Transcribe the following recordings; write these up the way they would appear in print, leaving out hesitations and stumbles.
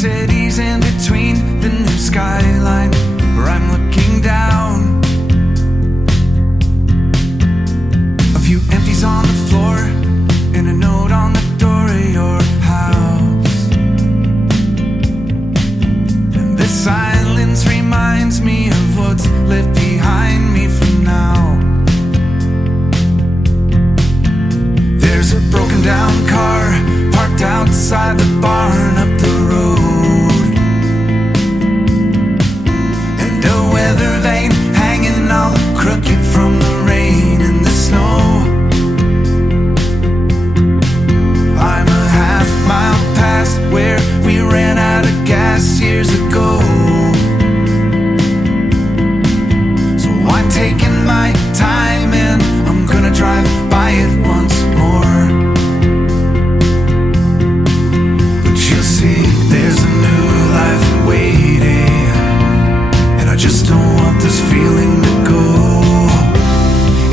cities in between the new skyline where I'm looking down. A few empties on the floor and a note on the door of your house. And this silence reminds me of what's left behind me for now. There's a broken down car parked outside the barn up the road, and a weather vane hanging all crooked from the rain and the snow. I'm a half-mile past where we ran out of gas years ago, so I'm taking my time and I'm gonna drive by it once more. But you'll see there's a new life waiting, and I just don't want this feeling to go.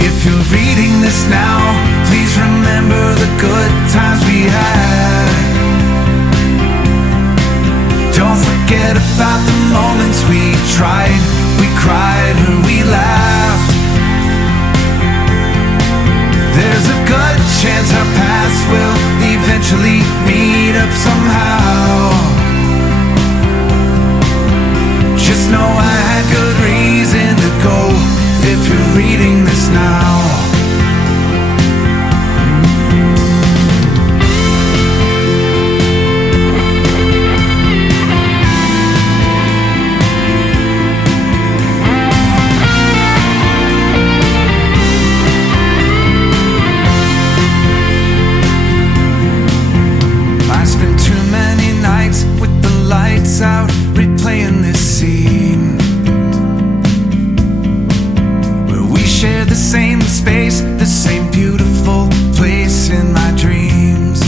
If you're reading this now, please remember the good times we had. Don't forget about the moments we tried, we cried, or we laughed. There's a good chance our paths will eventually meet up somehow. Just know I had good reason to go if you're reading this now. Out replaying this scene where we share the same space, the same beautiful place in my dreams.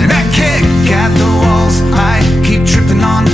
And I kick at the walls, I keep tripping on